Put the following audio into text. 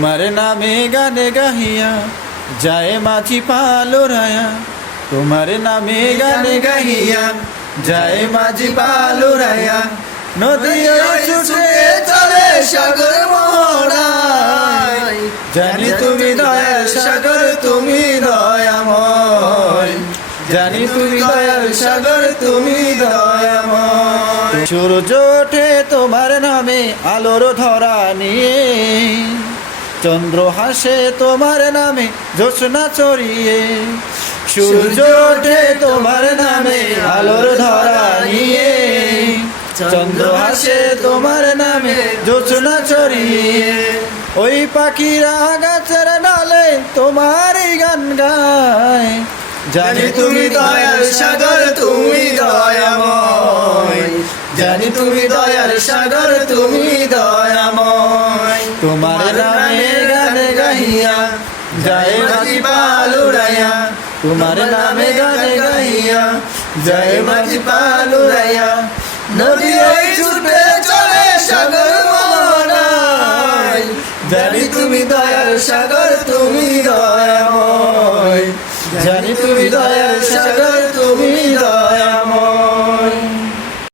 তোমার নামে গানে গাহিয়া, যায় মাঝি পালোরায়া। তোমার নামে গানে গাহিয়া, যায় মাঝি পালোরায়া। নদী ছুটে চলে সাগর মোহনায়। জানি তুমি দয়ার সাগর, তুমি দয়াময়। জানি তুমি দয়ার সাগর, তুমি দয়াময়। সূর্য ওঠে তোমার নামে, আলোর ধরা নিয়ে। চন্দ্র হাসে তোমার নামে জোৎস্না চড়িয়ে সূর্য ওঠে তোমার নামে, আলোর ধরা নিয়ে। চন্দ্র হাসে তোমার নামে জোৎস্না চড়িয়ে ওই পাখিরা গাছের ডালে তোমার গান গায়। জানি তুমি দয়ার সাগর, তুমি দয়াময়। জানি তুমি দয়ার সাগর, তুমি দয়াময়। তোমার লইয়া যায় মাঝি পাল উড়াইয়া তোমার নামে গানে গাইয়া যায় মাঝি পাল উড়াইয়া নদী ওই ছুটে চলে সাগর মনায় জানি তুমি দয়ার সাগর, তুমি দয়াময়। জানি তুমি দয়ার সাগর, তুমি দয়াময়।